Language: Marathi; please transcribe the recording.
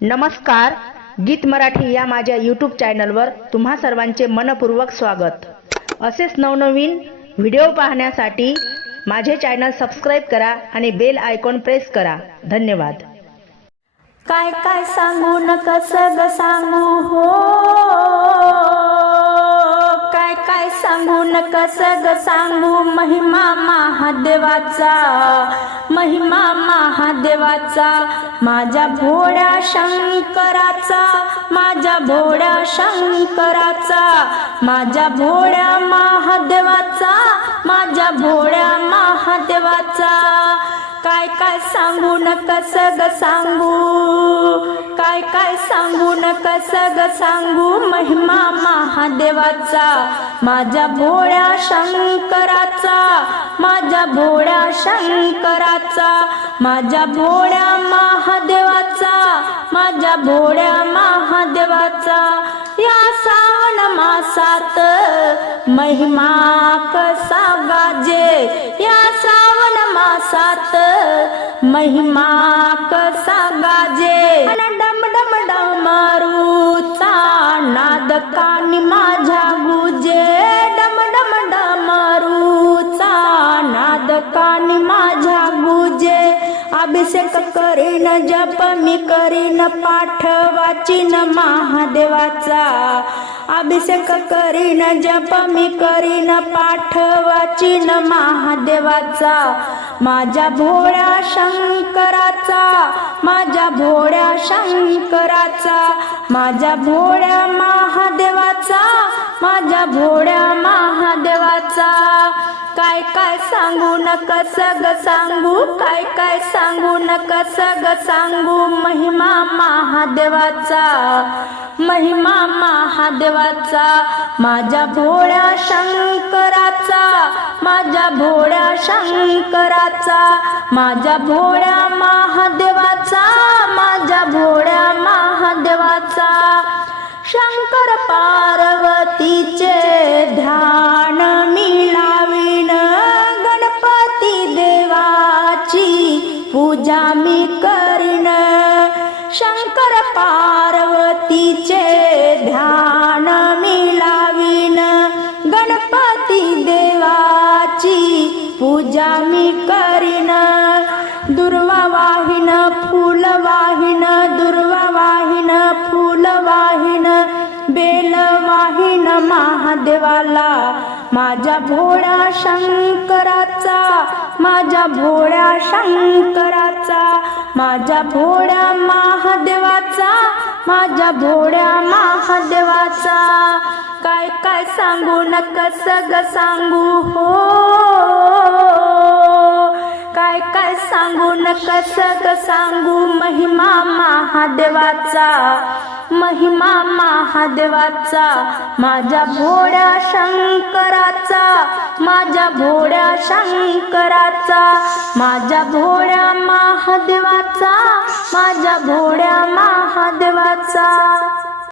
नमस्कार गीत मराठी या माझ्या यूट्यूब चॅनलवर तुम्हा सर्वांचे मनपूर्वक स्वागत. असेच नवनवीन व्हिडिओ पाहण्यासाठी माझे चॅनल सबस्क्राईब करा आणि बेल आयकॉन प्रेस करा. धन्यवाद. काय काय सांगू न कसं ग सांगू? हो. काय काय सांगू न कसं ग सांगू? महिमा महादेवाचा महिमा महादेवाचा माझ्या भोळ्या शंकराचा माझ्या भोळ्या शंकराचा माझ्या भोळ्या महादेवाचा माझ्या भोळ्या महादेवाचा. काय काय सांगू न कसं सांगू? काय काय सांगू न कसं सांगू? महिमा महादेवाचा माझ्या भोळ्या शंकराचा माझ्या भोळ्या शंकराचा माझ्या भोळ्या महादेवाचा माझ्या भोळ्या महादेवाचा. या श्रावण मासात महिमा कसा गाजे या श्रावण मासात महिमा कसा गाजे डम डम डम मारूचा नाद कानी माझ्या अभिषेक करीन जप मी करीन पाठ वाचीन महादेवाचा. अभिषेक करीन जप मी करीन पाठ वाचीन महादेवाचा. माझ्या भोळ्या शंकराचा माझ्या भोळ्या शंकराचा. माझ्या भोळ्या महादेवाचा माझ्या भोळ्या महादेवाचा. काय काय सांगू न कसं सांगू? काय काय सांगू न कसं सांगू? महिमा महादेवाचा महिमा महादेवाचा माझ्या भोळ्या शंकराचा माझ्या भोळ्या शंकराचा माझ्या भोळ्या महादेव पूजा मी करीन. शंकर पार्वतीचे ध्यान लावीन. गणपती देवाची पूजा मी करीन. दुर्वा वाहिन फुल वाहिन दुर्वा वाहिन फुल वाहिन. बेल वाहिन महादेवाला. माझ्या भोळ्या शंकराचा माझ्या भोळ्या शंकराचा माझ्या भोळ्या महादेवाचा माझ्या भोळ्या महादेवाचा. काय काय सांगू न कसं ग सांगू? हो. काय काय सांगू न कसं ग सांगू. महिमा महादेवाचा महिमा महादेवाचा माझ्या भोळ्या शंकराचा माझ्या भोळ्या शंकराचा माझ्या भोळ्या महादेवाचा माझ्या भोळ्या महादेवाचा.